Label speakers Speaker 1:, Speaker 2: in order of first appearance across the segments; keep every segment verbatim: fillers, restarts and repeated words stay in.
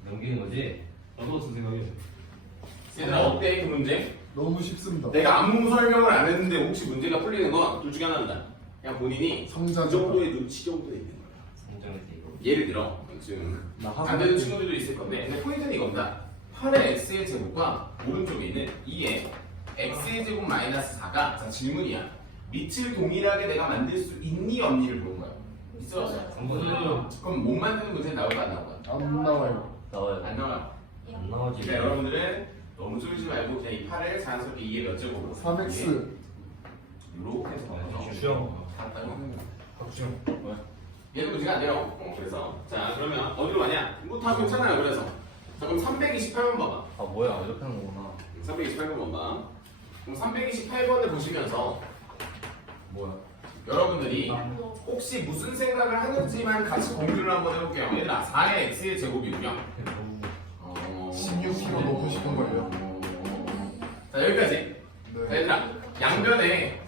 Speaker 1: 넘기는 거지?
Speaker 2: 나도 무슨 생각이야?
Speaker 3: 얘들아 어때 그 문제?
Speaker 4: 너무 쉽습니다.
Speaker 3: 내가 아무 설명을 안 했는데 혹시 문제가 풀리는 건 둘 중에 하나입니다. 그냥 본인이
Speaker 4: 성장
Speaker 3: 그 정도의 눈치 정도에 있는 거야.
Speaker 1: 성장의 이거.
Speaker 3: 예를 들어 지금
Speaker 4: 나
Speaker 3: 안 되는 친구들도 있을 건데 근데 포인트는 이겁니다. 팔의 x의 제곱과 오른쪽에 있는 이의 x의 제곱 마이너스 사가 자 질문이야. 밑을 동일하게 내가 만들 수 있니 없니를 보는 거야. 있어 없어?
Speaker 2: 음.
Speaker 3: 그럼 못 만드는 문제 나올까 안 나올까?
Speaker 4: 안 나와요.
Speaker 1: 나와요.
Speaker 3: 안 나와.
Speaker 1: 안 나오지.
Speaker 3: 그러니까 여러분들은 너무 쫄지 말고 그냥 이 팔을 자연스럽게 이의 몇 제곱으로
Speaker 4: 삼 엑스.
Speaker 3: 이렇게 해서
Speaker 2: 수영.
Speaker 3: 박수영. 얘도 문제가 안 돼요. 어, 그래서 자 그러면 어디로 가냐? 뭐 다 괜찮아요. 그래서 자 그럼 삼백이십팔 번 봐봐.
Speaker 1: 아 뭐야 이렇게 하는 거구나.
Speaker 3: 삼백이십팔 번 봐봐. 그럼 삼백이십팔 번을 보시면서 뭐야? 여러분들이 혹시 무슨 생각을 하는지만 같이 공유를 한번 해볼게요. 얘들아 사의 x의 제곱이고요. 어...
Speaker 4: 십육 킬로그램 넣고 싶은 거예요.
Speaker 3: 자 여기까지. 자,
Speaker 4: 네.
Speaker 3: 얘들아 양변에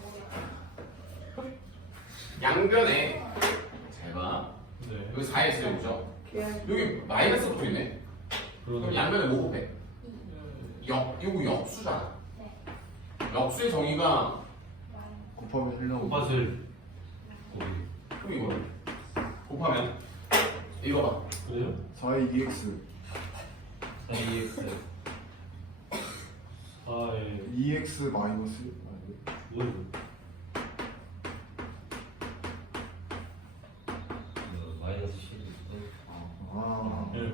Speaker 3: 양변에 잘 봐.
Speaker 2: 네.
Speaker 3: 여기 사의 x 제곱이죠. 여기 마이너스 붙어있네. 그럼
Speaker 2: 그러네.
Speaker 3: 양변에 뭐 곱해? 역, 이거 역수잖아. 역수의 정의가
Speaker 4: 곱하면 일 나오고.
Speaker 2: 곱밭을.
Speaker 3: 그럼 이거를 곱하면 이거 봐.
Speaker 2: 그래요?
Speaker 4: 사의 이 엑스.
Speaker 1: 이엑스.
Speaker 2: 아 예.
Speaker 4: 이 엑스 마이너스.
Speaker 2: 뭐
Speaker 1: 마이너스 십이.
Speaker 4: 아.
Speaker 2: 예.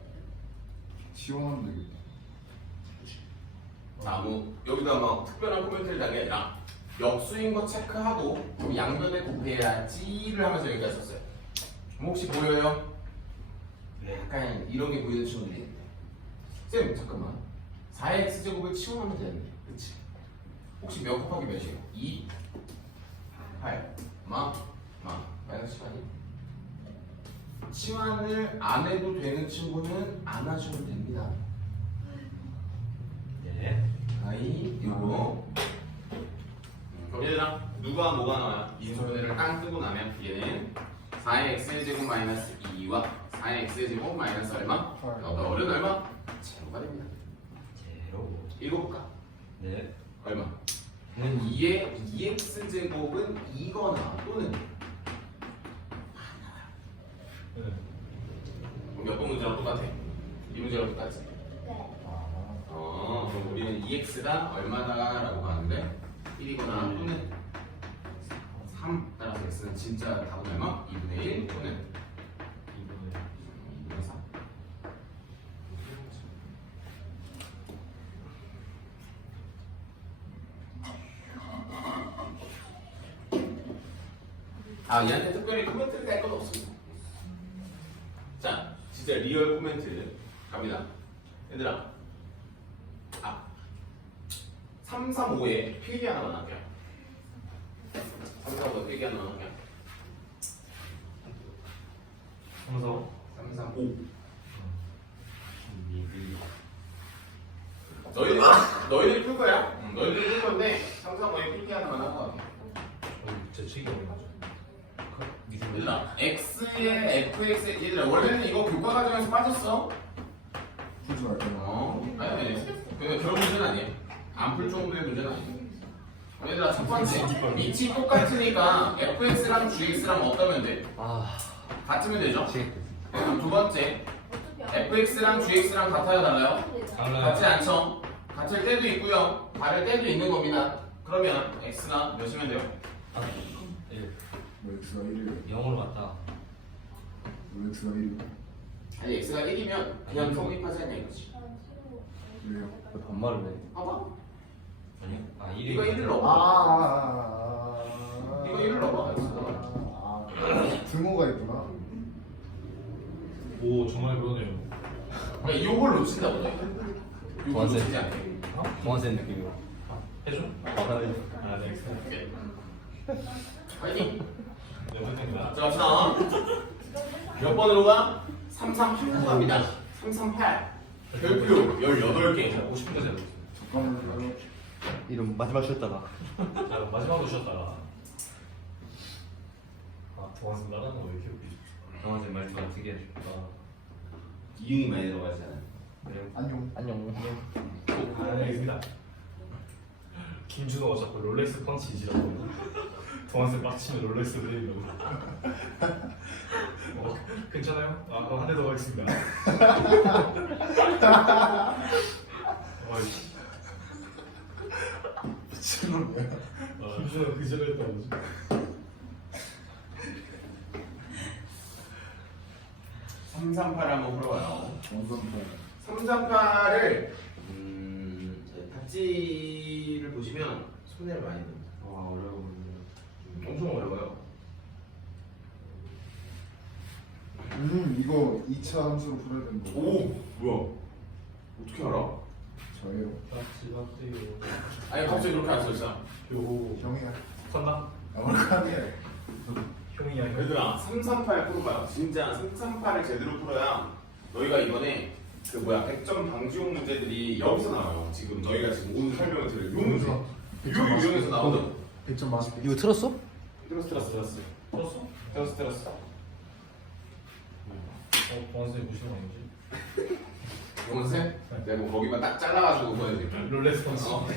Speaker 4: 시원하면 되겠다.
Speaker 3: 자, 뭐 여기다 막 특별한 코멘트를 단게 아니라 역수인 거 체크하고 그럼 양변에 곱해야지를 하면서 여기까지 썼어요. 그럼 혹시 보여요? 네, 약간 이런 게 보이는 친구들이 있는데 쌤 잠깐만 사의 x제곱을 치워하면 되는데 그치? 혹시 몇 곱하기 몇이에요? 이, 팔, 마, 마, 마이너스 십 아니? 치환을 안 해도 되는 친구는 안 하셔도 됩니다.
Speaker 1: 네.
Speaker 3: 아이 요거 그럼 얘들아 누가 뭐가 나와요? 인수분해를 땅 뜨고 나면 얘는 사의 x의 제곱 마이너스 이와 사의 x의 제곱 마이너스 얼마?
Speaker 4: 팔.
Speaker 3: 너 어른 얼마? 제로가 됩니다.
Speaker 1: 제로.
Speaker 3: 읽어볼까?
Speaker 1: 네.
Speaker 3: 얼마? 이의 이 엑스 제곱은 이거나 또는
Speaker 2: 네.
Speaker 3: 몇 번 문제랑 똑같아? 이 문제랑 똑같지?
Speaker 4: 아.
Speaker 3: 어, 그럼 우리는 이 엑스가 얼마다라고 하는데 일이거나 또는 삼 따라서 x는 진짜 답은 얼마? 이분의 일 또는
Speaker 2: 이번에.
Speaker 3: 이분의 삼. 아, 얘한테 특별히 코멘트를 달 건 없습니다. 자, 진짜 리얼 코멘트 갑니다. 얘들아, 아, 삼, 삼, 오에 필기 하나만 할게요. 삼, 삼, 오 필기 하나만 할게요.
Speaker 2: 삼성.
Speaker 3: 삼, 삼, 오.
Speaker 2: 미비.
Speaker 3: 너희들, 너희들이 풀 거야? 응, 너희들이 풀 건데 삼, 삼, 오에 필기 하나만 하고 갈게.
Speaker 2: 제 책이 얼마죠?
Speaker 3: 얘들아, x의 fx 얘들아 원래는 이거 교과 과정에서 빠졌어.
Speaker 4: 풀지 말까요?
Speaker 3: 어? 아니 아니. 근데 그런 문제는 아니에요. 안 풀 정도의 문제는 아니에요. 얘들아 첫 번째 밑이 똑같으니까 fx랑 gx랑 어떠면 돼?
Speaker 1: 아.
Speaker 3: 같으면 되죠? 그럼 두 번째 fx랑 gx랑 같아요 달라요? 같지 않죠? 같을 때도 있고요. 다를 때도 있는 겁니다. 그러면 x가 몇이면 돼요?
Speaker 1: 아. 일.
Speaker 4: 뭐 엑스가 일이에요.
Speaker 1: 영으로 갔다.
Speaker 4: 뭐 엑스가 일이에요.
Speaker 3: 아니 x가 일이면 그냥 성립하지 않냐 이거지.
Speaker 4: 왜요?
Speaker 1: 왜 반말을 해?
Speaker 3: 봐봐.
Speaker 1: 아니요. 아 일이.
Speaker 3: 이거 일을
Speaker 4: 아.
Speaker 3: 넣어.
Speaker 4: 아, 아, 아.
Speaker 3: 이거 일을 넣어봐.
Speaker 4: 아, 아. 등호가 있구나.
Speaker 2: 오 정말 그러네요.
Speaker 3: 그러니까 요걸 놓친다고 해. 요걸
Speaker 1: 완전.
Speaker 3: 놓치지 않게.
Speaker 1: 동안생 느낌으로.
Speaker 2: 해줘?
Speaker 1: 아,
Speaker 2: 아 네.
Speaker 3: 오케이. 파이팅.
Speaker 2: 네 선생님.
Speaker 3: 자 갑시다. 몇 번으로 가? 삼삼팔로 갑니다. 삼삼팔. 별표 열여덟 개.
Speaker 2: 오십 분까지 해요.
Speaker 4: 잠깐만요.
Speaker 1: 이름 마지막 쉬었다가.
Speaker 2: 자 그럼 마지막으로 쉬었다가. 아 동안생 나가는 거 왜 이렇게 웃기지?
Speaker 1: 동안생 말투가 특이해.
Speaker 2: 아
Speaker 3: 이응이 많이 들어가지 않아요?
Speaker 4: 안녕.
Speaker 1: 안녕.
Speaker 2: 아, 알겠습니다. 김준호가 자꾸 롤렉스 펀치 이지라고 동안쌤 빡치면 롤렉스 드린다고. 어, 괜찮아요? 아, 그럼 한 대 더 가겠습니다. 어이씨.
Speaker 4: 미친놈이야.
Speaker 2: 아, 김준호가 그 전에 했다고 그러지.
Speaker 3: 삼삼팔 한번 풀어봐요.
Speaker 4: 원선포.
Speaker 3: 삼삼팔을 음, 네, 답지를 보시면 손해를 많이 듭니다.
Speaker 1: 와 어려워.
Speaker 3: 엄청 어려워요.
Speaker 4: 음 이거 이 차 함수로 풀어야 되는 거.
Speaker 3: 오, 뭐야? 어떻게 알아?
Speaker 4: 저예요.
Speaker 2: 맞지, 맞지.
Speaker 3: 아니 갑자기 그렇게 안 써있어.
Speaker 2: 요
Speaker 4: 형이야.
Speaker 2: 컸나?
Speaker 4: 아무렇게
Speaker 2: 형이야, 형.
Speaker 3: 얘들아 삼삼팔 풀어봐요. 진짜 삼삼팔을 제대로 풀어야 너희가 이번에 그 뭐야 백 점 방지용 문제들이 여기서 나와요. 지금 너희가 지금 오늘 설명을 들을 요 문제. 요 유형에서 나오는
Speaker 4: 백 점 맞을게.
Speaker 1: 이거 틀었어?
Speaker 3: 들었어 들었어 들었어
Speaker 2: 풀었어?
Speaker 3: 들었어 들었어.
Speaker 2: 어, 동안쌤 보시는 거 아니지?
Speaker 3: 용원쌤? 내가 뭐 거기만 딱 잘라가지고 보여드릴게.
Speaker 2: 롤렉스 펀치.
Speaker 3: 어.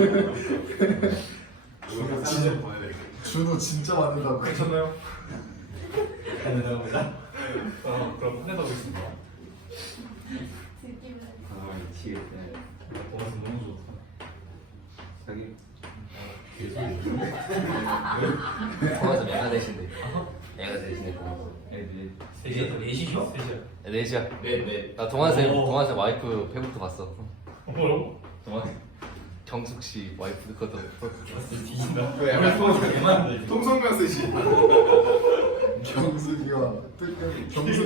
Speaker 3: 이거
Speaker 4: 진짜.
Speaker 3: 보여드릴게.
Speaker 4: 준호 진짜 맞는다고.
Speaker 2: 괜찮나요? 감사합니다. 어, 그럼 한 대 더 하겠습니다.
Speaker 1: 아 미치겠네.
Speaker 2: 동안쌤 너무 좋다.
Speaker 1: 자기
Speaker 2: 계속.
Speaker 1: 동아서 내가 대신데. 내가 대신에 동아서. 애들
Speaker 2: 셋이야? 넷이요? 셋이야.
Speaker 1: 넷이야.
Speaker 3: 네네.
Speaker 1: 나 동아쌤
Speaker 2: 오.
Speaker 1: 동아쌤 와이프 페북도 봤어.
Speaker 2: 뭐라고?
Speaker 1: 동아 경숙 씨 와이프 거든.
Speaker 2: 뒤진다.
Speaker 3: 왜? 약간
Speaker 2: 동안쌤 개만한다.
Speaker 3: 통성명 쓰시.
Speaker 4: 경숙이와 뜻은 경숙이.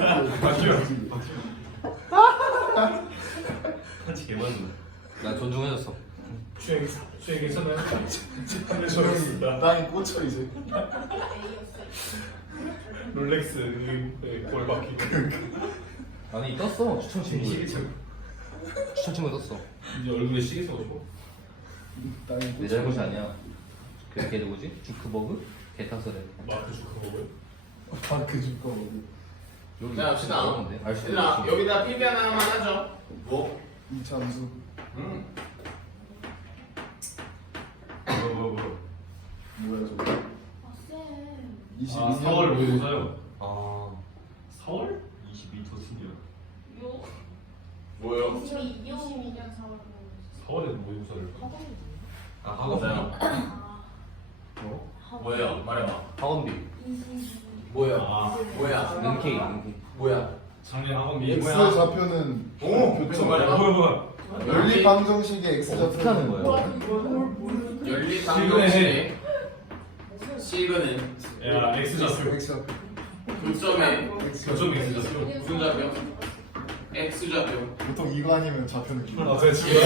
Speaker 2: 펀치 개만한다.
Speaker 1: 난 존중해줬어.
Speaker 2: 수행, 수행 괜찮나요? 한대 저였습니다.
Speaker 4: 땅에 꽂혀 이제.
Speaker 2: 롤렉스 그, 골 박히고.
Speaker 1: 아니 떴어 추천 친구.
Speaker 2: 시계차고.
Speaker 1: 추천 친구 떴어.
Speaker 2: 이제 얼굴에 시계 써고 싶어?
Speaker 4: 땅에 꽂혀.
Speaker 1: 내 잘못이 아니야. 그걔 누구지? 주크버그? 개 탔어래.
Speaker 2: 마크 주크 먹어요?
Speaker 4: 마크 줄거 어디?
Speaker 1: 여기
Speaker 3: 자, 합시다.
Speaker 1: 어려운데? 알수
Speaker 3: 얘들아,
Speaker 1: 있어.
Speaker 3: 여기다 필기 하나만 하죠. 뭐?
Speaker 4: 이 차 함수.
Speaker 3: 음.
Speaker 2: 뭐, 뭐, 뭐.
Speaker 4: 뭐야 저거? 이십이
Speaker 2: 아,
Speaker 4: 년.
Speaker 2: 사월 모의고사요?
Speaker 1: 아
Speaker 2: 사월? 이십이 더 신기해.
Speaker 3: 뭐요?
Speaker 5: 이십이 년
Speaker 2: 사월에 모의고사를.
Speaker 1: 아 학원비.
Speaker 2: 뭐?
Speaker 3: 뭐예요? 말해봐.
Speaker 1: 학원비.
Speaker 3: 뭐야?
Speaker 2: 아,
Speaker 3: 뭐야?
Speaker 1: 능케이 능케이.
Speaker 3: 뭐야?
Speaker 2: 작년 학원비.
Speaker 4: X
Speaker 3: 뭐야?
Speaker 4: 좌표는
Speaker 3: 오,
Speaker 4: 교점.
Speaker 3: 무슨 말이야?
Speaker 2: 뭐야, 뭐야?
Speaker 4: 연립 방정식의 X
Speaker 1: 어떻게 하는
Speaker 4: 좌표는
Speaker 1: 거야?
Speaker 3: 연립 방정식의 식은
Speaker 2: 야, X 좌표.
Speaker 4: X 좌표.
Speaker 3: 교점의
Speaker 2: 교점이 X 좌표.
Speaker 3: 무슨 좌표? X 좌표.
Speaker 4: 보통 이거 아니면 좌표는 기분.
Speaker 2: 아, 제가 지금.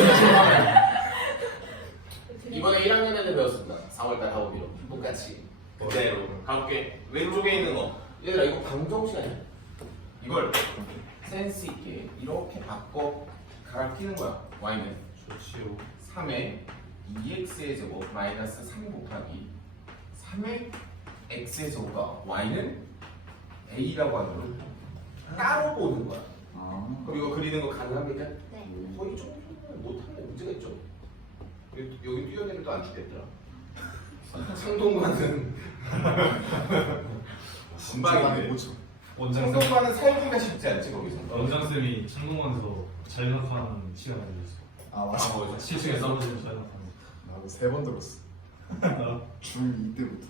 Speaker 3: 이번에 일 학년에는 배웠습니다. 사월달 학원비로 똑같이 그대로 가볼게. 왼쪽에 있는 거. 얘들아 이거 방정식 아니야? 이걸 센스 있게 이렇게 바꿔 갈아끼는 거야. y는
Speaker 2: 좋지요.
Speaker 3: 삼의 이 엑스의 제곱 마이너스 삼 곱하기 삼의 x의 제곱과 y는 a라고 하는 걸 따로 보는 거야.
Speaker 4: 아.
Speaker 3: 그럼 이거 그리는 거 가능합니까?
Speaker 5: 네.
Speaker 3: 거의 정도는 못하는 문제가 있죠. 여기, 여기 뛰어내면 또 안 죽겠더라. 상동관은 금방인데.
Speaker 4: 못 쳐.
Speaker 2: 원장쌤.
Speaker 3: 상동관은 살기가 쉽지 않지 거기서.
Speaker 2: 원장쌤이 창동원에서 자연학하는 시간 알려줬어.
Speaker 4: 아 맞아.
Speaker 3: 아, 뭐지?
Speaker 2: 칠 층에 떨어지는 자연학하는.
Speaker 4: 나도 세 번 들었어. 중이 때부터.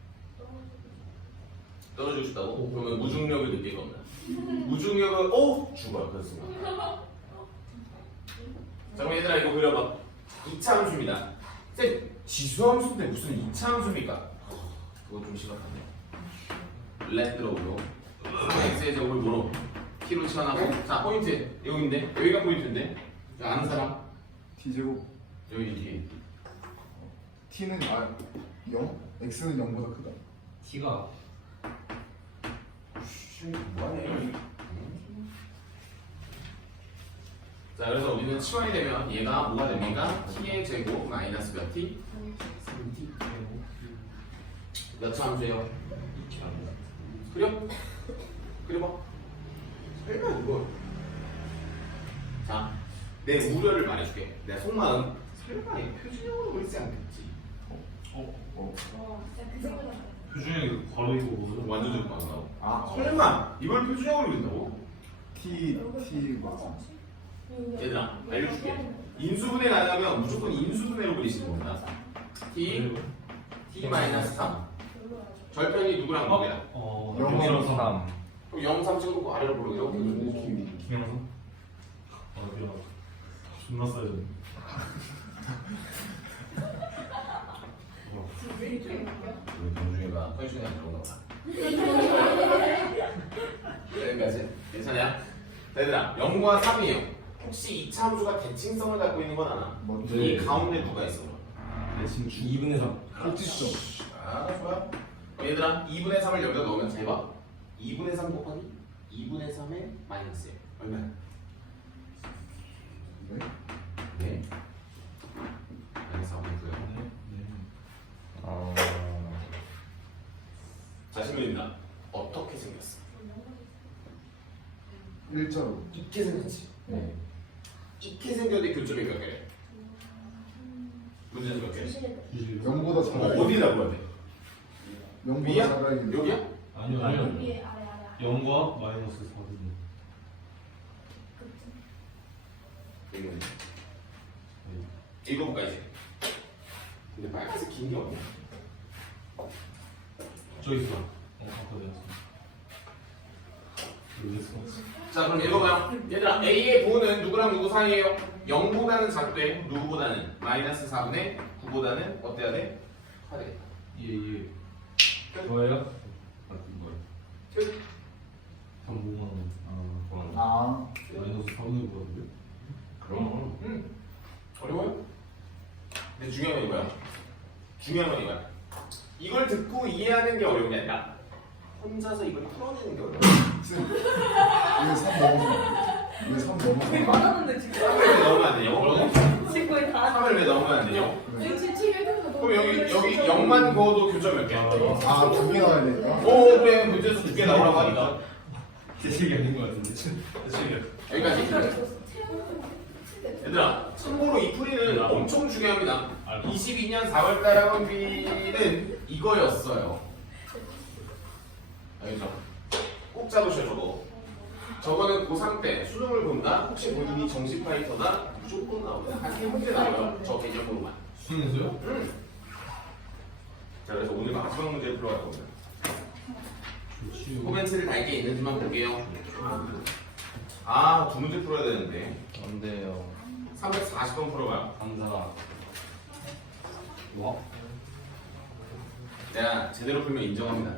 Speaker 3: 떨어지고 싶다고? 그러면 무중력을 느낄 겁니다. 무중력은 오 죽어요. 그렇습니다. 자 그럼 얘들아 이거 그려봐. 이 차 함수입니다. 쌤 지수함수인데 무슨 이 차 함수입니까? 그건 좀 심각하네요. 렛 들어오고 x의 제곱을 뭐로? t로 치환하고 자 포인트 여기인데 여기가 포인트인데 자, 아는 사람?
Speaker 4: T 제곱.
Speaker 3: 여기 뒤에
Speaker 4: T는 아 영? X는 영보다 크다.
Speaker 1: T가
Speaker 3: 뭐하네. 자 그래서 우리는 치환이 되면 얘가 뭐가 됩니까? t의 제곱 마이너스 몇 t? 삼 t 몇 차 함수예요? 그려? 그려봐. 설마 이걸 내 우려를 말해줄게. 내 속마음. 설마 이 표준형으로 그리지 않겠지?
Speaker 2: 어? 어?
Speaker 5: 와 진짜 그 생각나.
Speaker 2: 표준형이 바로 이거 뭐죠?
Speaker 3: 완전 좀 많아.
Speaker 4: 아,
Speaker 3: 설마 이걸 표준형으로 그린다고?
Speaker 4: T T 맞아.
Speaker 3: 얘들아 알려줄게. 인수분해 가려면 무조건 인수분해로 그리시는 겁니다. t t 마이너스 삼. 절편이 누구랑 누구야?
Speaker 2: 어...
Speaker 4: 영이랑
Speaker 1: 삼.
Speaker 3: 그럼 영, 삼 찍어놓고 아래로 보르기로.
Speaker 2: 김영선? 아 미안하다 존나 써야겠네
Speaker 5: 왜 이렇게 웃겨?
Speaker 3: 우리 동중이가 컨디션이 들어온가 봐. 여기까지 괜찮아요? 얘들아 영과 삼이에요. 혹시 이 차 함수가 대칭성을 갖고 있는 건 아나?
Speaker 4: 뭔데?
Speaker 3: 이 가운데 누가 있어?
Speaker 2: 내 지금 주
Speaker 1: 이분의 삼.
Speaker 4: 꼭지점.
Speaker 3: 아 좋아. 그럼 얘들아 이분의 삼을 여기다 넣으면 잘 봐. 이분의 삼 곱하기 이분의 삼의 마이너스예요. 얼마야?
Speaker 4: 네?
Speaker 3: 네. 마이너스 삼이고요.
Speaker 1: 어.
Speaker 3: 자신입니다. 어떻게 생겼어?
Speaker 4: 일자로.
Speaker 3: 이렇게 생겼지.
Speaker 1: 네.
Speaker 3: 이렇게 생겼는데 교점이 몇 개래? 문제는 몇 개?
Speaker 4: 영보다
Speaker 3: 어,
Speaker 4: 작아.
Speaker 3: 어디다 보야 돼?
Speaker 4: 영보다
Speaker 3: 위야?
Speaker 4: 작아 있는.
Speaker 3: 여기야?
Speaker 2: 아니요 아니요
Speaker 5: 위에 아래 아래.
Speaker 2: 영과 마이너스 사분의
Speaker 3: 이거는 이거 볼까 이제. 근데 빨간색 긴 게 어디야?
Speaker 2: 저 있어 어 아까 내가 여기 있어
Speaker 3: 자 그럼 읽어봐요. 얘들아 A의 부호는 누구랑 누구 사이에요? 영보다는 작되 누구보다는 마이너스 사분의 구보다는 어때야 돼? 사 되겠다.
Speaker 2: 예예
Speaker 1: 뭐예요? 아, 뭐예요?
Speaker 3: 끝.
Speaker 2: 삼백오만 원
Speaker 1: 어,
Speaker 4: 아,
Speaker 2: 마이너스 사분의 구라고요?
Speaker 3: 그럼 응. 어려워요? 근데 중요한 건 이거야. 중요한 건 이거야. 이걸 듣고 이해하는 게 어려운 게 아니라 혼자서 이걸 풀어내는 게 어려워.
Speaker 4: 이거 삼 넘어서. 이거 삼
Speaker 5: 되게
Speaker 4: 넘어서.
Speaker 5: 많았는데 지금.
Speaker 3: 삼을 왜 넣으면 안 되냐고?
Speaker 5: 지금 거의 다.
Speaker 3: 삼을 왜 넣으면 안 되냐고?
Speaker 5: 지금 지금 해도
Speaker 3: 그럼 여기 여기 영만 그어도 교점 몇 개?
Speaker 4: 아, 두 개 나와야 되니까.
Speaker 3: 오 그래 문제에서 두 개 나오라고 하니까
Speaker 2: 대책이 아닌 것 같은데 대책이
Speaker 3: 여기까지. 얘들아 참고로 이 풀이는 엄청 중요합니다. 이십이 년 사월 달 학원비는 이거였어요. 알겠죠? 꼭 잡으셔 저거. 저거는 고삼 때 수능을 본다. 혹시 본인이 정시 파이터다 무조건 나오다. 한개 문제 나와요. 저 개념으로만.
Speaker 2: 수능에서요?
Speaker 3: 음. 자 그래서 오늘 마지막 문제를 풀어갈 겁니다.
Speaker 2: 좋지요
Speaker 3: 코멘트를 달게 있는지만 볼게요. 아 두 문제 풀어야 되는데
Speaker 1: 안 돼요.
Speaker 3: 삼백사십 번 풀어봐요.
Speaker 1: 감사. 뭐?
Speaker 3: 내가 제대로 풀면 인정합니다.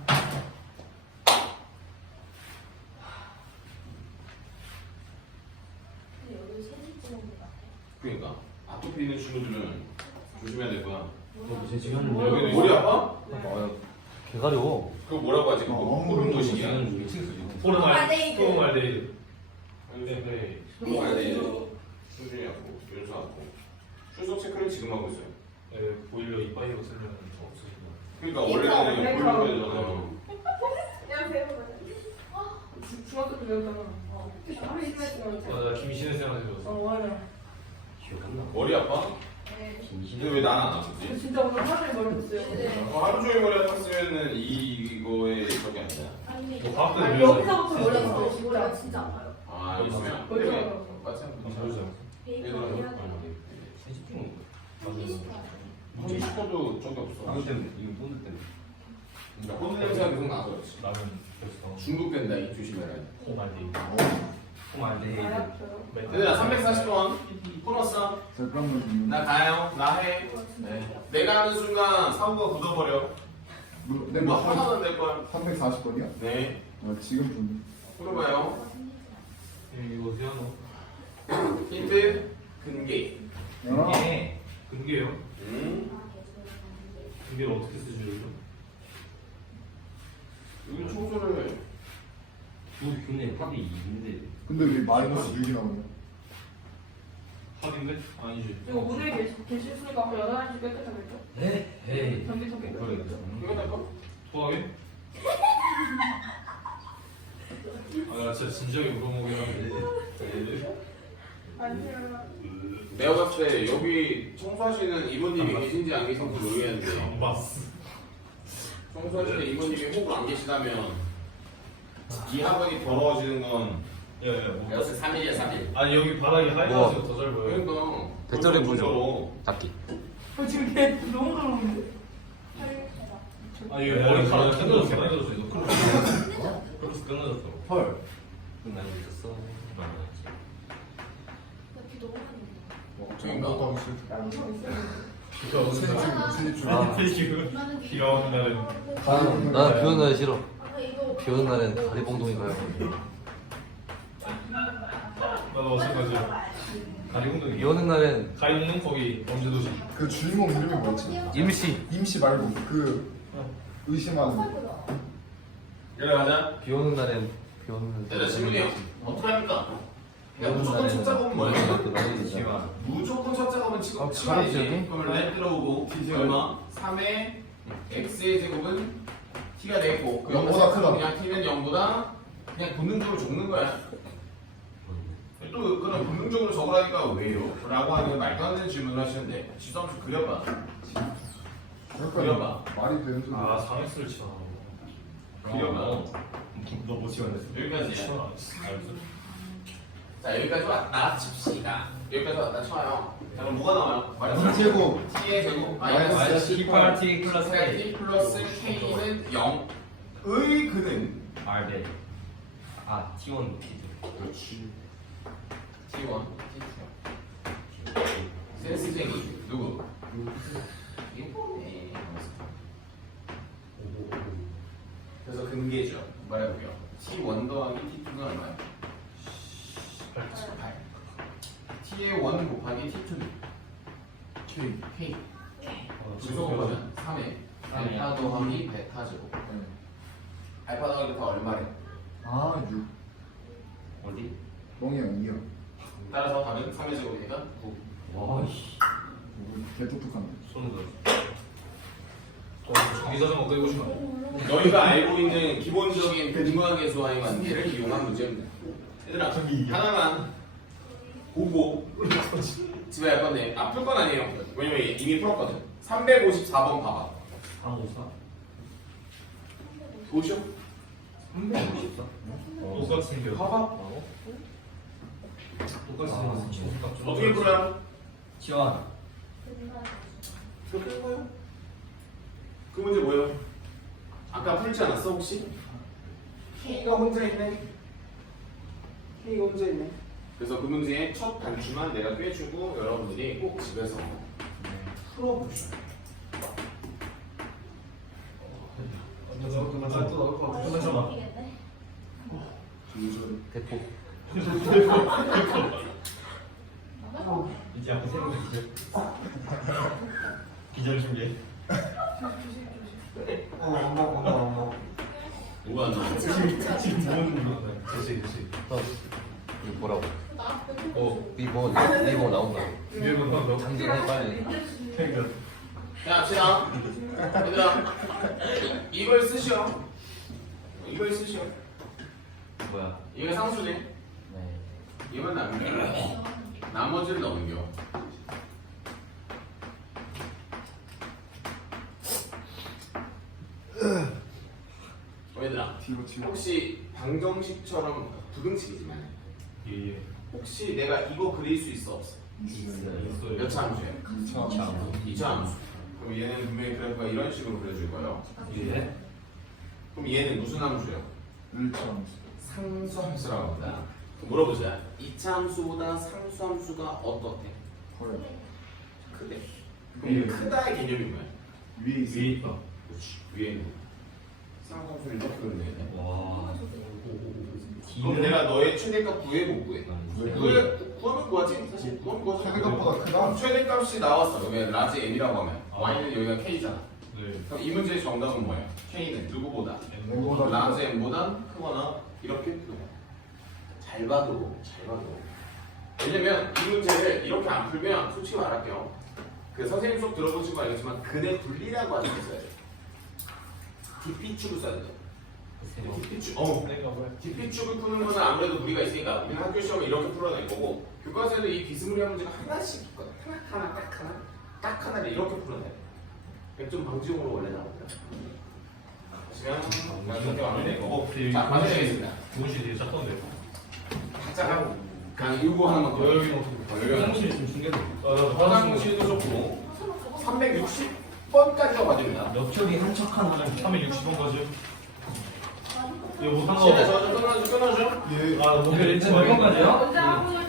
Speaker 5: 여기 세지 찍은 것 같아.
Speaker 3: 그러니까 아토피 있는 친구들은 조심해야 될 거야.
Speaker 2: 제 시간을
Speaker 3: 여기 머리 아파?
Speaker 1: 어, 개가려.
Speaker 3: 그거 뭐라고 하지? 그거
Speaker 4: 어,
Speaker 3: 호름 도식이야.
Speaker 1: 지금 미친 소리.
Speaker 2: 포르말 포르말데이드 네
Speaker 3: 호름알데히드. 수준이었고 윤수하고 출석 체크를 지금 하고 있어요.
Speaker 2: 네 보일러 이빠이가 쓰면 없어진다
Speaker 3: 그러니까 원래는
Speaker 5: 이거
Speaker 3: 보이는 거잖아요.
Speaker 5: 야 배우거든. 중학교 때 배웠잖아. 어. 바로 심했으면
Speaker 2: 맞아 김신혜 쌤한테 배웠어
Speaker 5: 어 맞아.
Speaker 1: 기억 안 나.
Speaker 3: 머리 아파?
Speaker 5: 네.
Speaker 3: 근데 왜 나는 안 아프지?
Speaker 5: 진짜 오늘 하루에 머리 었어요
Speaker 3: 어, 하루 종일 머리 아팠으면은 이거에 저기 아니야.
Speaker 2: 뭐 과학 때
Speaker 5: 아니
Speaker 2: 배웠어
Speaker 5: 여기서부터 몰랐어. 머리가 진짜 아파요.
Speaker 3: 아 있으면.
Speaker 5: 벌써
Speaker 3: 그래.
Speaker 5: 알아요.
Speaker 3: 맞아.
Speaker 2: 배웠어요
Speaker 3: 얘들은
Speaker 1: 세십 분.
Speaker 3: 형이 시켜도 적이 없어.
Speaker 1: 이거 때문에. 이거 본드 때문에.
Speaker 3: 그러니까 호두 냄새가 계속 나서 그렇지.
Speaker 2: 라면 배웠어
Speaker 3: 중독된다 이 조심해라.
Speaker 2: 포말데이드
Speaker 1: 포말데히드.
Speaker 5: 알았어요.
Speaker 3: 얘들아 삼백사십 번 풀었어.
Speaker 4: 잠깐만요.
Speaker 3: 나 가요. 나 해. 네. 내가 하는 순간 사고가 굳어버려.
Speaker 4: 뭐,
Speaker 3: 뭐
Speaker 4: 내가
Speaker 3: 하나는 될 거야.
Speaker 4: 삼백사십 번이야?
Speaker 3: 네.
Speaker 4: 아, 지금 좀.
Speaker 3: 풀어봐요.
Speaker 2: 이거 어떻게 하노?
Speaker 3: 힌트 근계.
Speaker 4: 어?
Speaker 1: 이게
Speaker 2: 근계요?
Speaker 3: 음.
Speaker 2: 근계를 어떻게 쓰죠 이거?
Speaker 3: 여기 청소를 해.
Speaker 1: 우리 교내 팝이 이인데.
Speaker 4: 근데 왜 마이너스 육이 나오냐?
Speaker 2: 합인데? 아니지
Speaker 5: 이거 오늘 계시 계시니까 아까 여덟 시 깨끗하게 했죠?
Speaker 1: 네. 에이.
Speaker 5: 전기 통 깨끗.
Speaker 3: 이거 될까?
Speaker 2: 토하게? 아나 진짜 진지하게 물어보긴 하는데
Speaker 5: 아니야.
Speaker 3: 내가 봤을 때 여기 청소하시는 이모님이 계신지 안 계신지
Speaker 2: 안
Speaker 3: 모르겠는데
Speaker 2: 봤어.
Speaker 3: 청소하시는 이모님이 혹 안 계시다면 이 학원이 더러워지는 건
Speaker 2: 예예. 뭐.
Speaker 3: 내가 봤을 때 삼 일이야 삼 일.
Speaker 2: 아니 여기 바닥이 하얘가지고 더 잘 보여요.
Speaker 3: 그러니까
Speaker 1: 배터리
Speaker 3: 좀
Speaker 1: 부족.
Speaker 3: 더러워.
Speaker 1: 닫기.
Speaker 5: 어, 지금 걔 너무 더러운데.
Speaker 2: 아니 이거 머리카락 끊어졌어 끊어졌어 이거 끊어졌어. 그래서 끊어졌어.
Speaker 4: 헐.
Speaker 1: 끝나고 있었어.
Speaker 5: 비 너무 많이 온다.
Speaker 3: 그러니까.
Speaker 4: 너무 싫다.
Speaker 5: 엄청 있어요.
Speaker 2: 비가 오는 날.
Speaker 4: 생일 중.
Speaker 1: 아.
Speaker 2: 지금 비가 오는 날은
Speaker 1: 나는 나는 비 오는 날 싫어.
Speaker 5: 아까 이거
Speaker 1: 비 오는 날엔 다리 봉동이 가요.
Speaker 2: 나도 마찬가지야. 가리 운동이.
Speaker 1: 비 오는 날엔
Speaker 2: 가리는 거기 범죄도시.
Speaker 4: 그 주인공 이름이 뭐였지?
Speaker 1: 임시.
Speaker 4: 임시 말고 그 의심하는.
Speaker 3: 그래 가자.
Speaker 1: 비 오는 날엔 비 오는 날.
Speaker 3: 내가 질문이에요. 어떻게 합니까?
Speaker 1: 비
Speaker 3: 야
Speaker 1: 오는
Speaker 3: 무조건
Speaker 1: 날에는
Speaker 3: 첫 작업은 뭐야?
Speaker 1: 그 날이 있잖아.
Speaker 3: 무조건 첫 작업은
Speaker 1: 아,
Speaker 3: 치고
Speaker 1: 가볍지
Speaker 3: 치워야지.
Speaker 1: 않니?
Speaker 3: 그러면 렌 들어오고 얼마? 삼의 x의 제곱은 t가 되겠고 그
Speaker 4: 영보다 크다.
Speaker 3: 그냥 t는 영보다 그냥 본능적으로 적는 거야. 또 그런 본능적으로 적으라니까 왜요? 라고 하는 말도 안 되는 질문을 하시는데 지수함수 그려봐. 그려봐.
Speaker 4: 말이 되는 소리.
Speaker 2: 아 상해수를 치나.
Speaker 3: 그려봐.
Speaker 2: 너뭐 지원했어?
Speaker 3: 여기까지야.
Speaker 2: 알았어.
Speaker 3: 자 여기까지 왔다 칩시다. 여기까지 왔다 쳐요. 자 그럼 뭐가 나와요? 말해봐.
Speaker 4: 이 제곱.
Speaker 3: t의 제곱
Speaker 4: 마이너스
Speaker 3: 마이너스
Speaker 1: 십팔 t 플러스
Speaker 3: t 플러스 k는 영의 근은
Speaker 1: 알베. 아 T1 T2.
Speaker 4: 그렇지.
Speaker 3: 티원, 티투. 센스쟁이 누구? 이거네. 그래서 근계죠. 말해볼게요. 티원 더하기 티투는 얼마예요? 팔. t의 원 곱하기 티투는
Speaker 4: K.
Speaker 3: k.
Speaker 2: 어,
Speaker 3: 주소거든 삼에 알파 더하기 베타 제곱. 알파 더하기 베타 얼마래?
Speaker 4: 아 육.
Speaker 1: 어디?
Speaker 4: 뻥이 아니요.
Speaker 3: 따라서 답은 삼의 제곱이니까 구.
Speaker 1: 와 씨.
Speaker 4: 개 똑똑한데.
Speaker 2: 손을 들어. 어, 전기 자전거 끌고 싶어.
Speaker 3: 너희가 알고 있는 기본적인 근무항계수와의 관계를 이용한 문제입니다. 얘들아, 하나만 보고 집에 갈 건데, 아, 풀 건 아니에요. 왜냐면 이미 풀었거든. 삼백오십사 번 봐봐.
Speaker 2: 삼오사.
Speaker 3: 보시오.
Speaker 1: 삼백오십사.
Speaker 2: 똑같이 생겨.
Speaker 3: 봐봐.
Speaker 2: 똑같이
Speaker 1: 아,
Speaker 2: 생겼어.
Speaker 3: 어떻게 풀어요?
Speaker 1: T1.
Speaker 3: 이렇게 풀어요? 그 문제 뭐예요? 아까 풀지 않았어, 혹시? K가 혼자 있네. K가 혼자 있네. 그래서 그 문제의 첫 단추만 내가 꿰주고 여러분들이 꼭 집에서 풀어보셔요.
Speaker 2: 끝났어, 끝났어. 끝났어.
Speaker 4: 조절.
Speaker 1: 대포.
Speaker 2: 이제 앞에 세는 거 기절. 기절 준비.
Speaker 4: 어 엄마 엄마 엄마.
Speaker 3: 누가 안 나와?
Speaker 2: 지금 지금 무언 준비한다. 제시 제시.
Speaker 1: 어. 이거 뭐라고?
Speaker 2: 어.
Speaker 1: 이뭐 이뭐 나온다.
Speaker 2: 준비해본 거.
Speaker 1: 장전해 빨리.
Speaker 2: 그러니까.
Speaker 3: 자, 합시다. 얘들아, 이- 이걸 쓰시오. 이걸 쓰시오.
Speaker 1: 뭐야?
Speaker 3: 이거 상수네.
Speaker 1: 네.
Speaker 3: 이건 남겨. 나머지를 넘겨. 어, 얘들아,
Speaker 4: 뒤로 뒤로.
Speaker 3: 혹시 방정식처럼 부등식이지만
Speaker 2: 예 예.
Speaker 3: 혹시 내가 이거 그릴 수 있어 없어?
Speaker 2: 있어요.
Speaker 3: 몇 차 함수야?
Speaker 4: 차.
Speaker 3: 이 차 함수. 그럼 얘는 분명히 그래프가 이런 식으로 그려줄 거예요.
Speaker 2: 예.
Speaker 3: 그럼 얘는 무슨 함수예요?
Speaker 4: 일차.
Speaker 3: 상수 함수라고 합니다. 그럼 물어보자. 이 차 함수보다 상수 함수가 어떻대?
Speaker 4: 헐.
Speaker 3: 크대.
Speaker 2: 예.
Speaker 3: 그럼 크다의 개념이 뭐야?
Speaker 4: 위에 있어.
Speaker 2: 위에 있다.
Speaker 3: 그렇지. 위에 있는 거. 상수 함수를 이렇게 그리면 되겠네.
Speaker 2: 와.
Speaker 3: 그럼 내가 너의 최대값 구해 못 구해?
Speaker 4: 왜?
Speaker 3: 구해 구하면 구하지. 사실 구하면 구하지.
Speaker 4: 최대값보다 크다.
Speaker 3: 그럼 최대값이 나왔어. 그러면 라지 m이라고 하면
Speaker 2: 아.
Speaker 3: y는 여기가 k잖아.
Speaker 2: 네.
Speaker 3: 그럼 이 문제의 정답은 뭐예요? k는 누구보다?
Speaker 4: M보다
Speaker 3: 라지 m보다 크거나 이렇게 크거나. 잘 봐도 잘 봐도. 왜냐면 이 문제를 이렇게 안 풀면 솔직히 말할게요. 그 선생님 수업 들어보신 거 알겠지만 근의 분리라고 하는 게 있어야 돼. 디피축을 써야 돼. 디피축, 어, 디피축을 푸는 거는 아무래도 무리가 있으니까 우리는 학교 시험을 이렇게 풀어낼 거고 교과서에도 이 비스무리한 문제가 하나씩 있거든. 하나, 하나, 딱 하나, 딱 하나를 이렇게 풀어내. 좀 방지용으로 원래 나오거든. 지금 이렇게 완료될 거고. 자, 완료되겠습니다.
Speaker 2: 교무실 되게 작던데.
Speaker 3: 살짝 그냥 일구 하나만 더.
Speaker 2: 여기 어떻게?
Speaker 1: 화장실 좀 숨겨도
Speaker 3: 화장실도 좋고 삼백육십 번까지가 맞습니다.
Speaker 1: 옆쪽이 한척한 화장실.
Speaker 2: 삼백육십 번까지. 이거 못한
Speaker 3: 시간에
Speaker 2: 거.
Speaker 3: 저좀 끊어줘, 끊어줘.
Speaker 2: 아, 너무
Speaker 1: 몇 번까지요?
Speaker 5: 먼저 하고